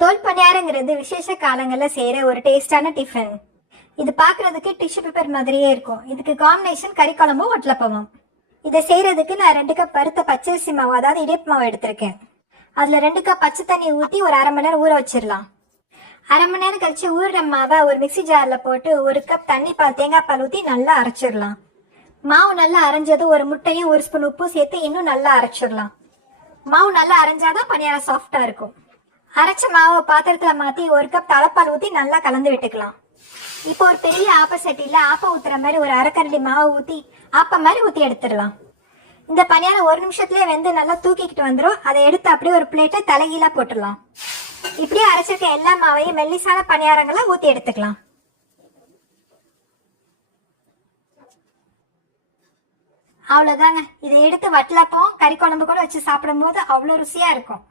தோல் பணியாரங்கிறது விசேஷ காலங்களில் செய்கிற ஒரு டேஸ்டான டிஃபன். இது பார்க்கறதுக்கு டிஷ்யூ பேப்பர் மாதிரியே இருக்கும். இதுக்கு காம்பினேஷன் கறி குழம்பும் ஒட்டலப்பமும். இதை செய்யறதுக்கு நான் 2 கப் பருத்த பச்சரிசி மாவு, அதாவது இடியப்ப மாவு எடுத்திருக்கேன். அதில் 2 கப் பச்சை தண்ணி ஊற்றி ஒரு அரை மணி நேரம் ஊற வச்சிடலாம். அரை மணி நேரம் கழிச்சு ஊறுற மாவை ஒரு மிக்சி ஜாரில் போட்டு 1 கப் தண்ணி பால், தேங்காய் பால் ஊற்றி நல்லா அரைச்சிடலாம். மாவு நல்லா அரைஞ்சது ஒரு முட்டையும் 1 ஸ்பூன் உப்பு சேர்த்து இன்னும் நல்லா அரைச்சிடலாம். மாவு நல்லா அரைஞ்சாதான் பணியாரம் சாஃப்டா இருக்கும். அரைச்ச மாவை பாத்திரத்துல மாத்தி 1 கப் தலைப்பால் ஊத்தி நல்லா கலந்து விட்டுக்கலாம். இப்போ ஒரு பெரிய ஆப்ப சட்டியில ஆப்பம் ஊத்துற மாதிரி ஒரு அரைக்கரண்டி மாவை ஊத்தி ஆப்பம் மாதிரி ஊத்தி எடுத்துடலாம். இந்த பணியாரம் 1 நிமிஷத்துலயே வெந்து நல்லா தூக்கிக்கிட்டு வந்துடும். அதை எடுத்து அப்படியே ஒரு பிளேட்ல தலைகீழா போட்டுடலாம். இப்படியே அரைச்சிருக்க எல்லா மாவையும் மெல்லிசான பணியாரங்களை ஊத்தி எடுத்துக்கலாம். அவ்வளவுதாங்க. இதை எடுத்து வட்டலப்பம் கறி குழம்பு கூட வச்சு சாப்பிடும் போது அவ்வளவு ருசியா இருக்கும்.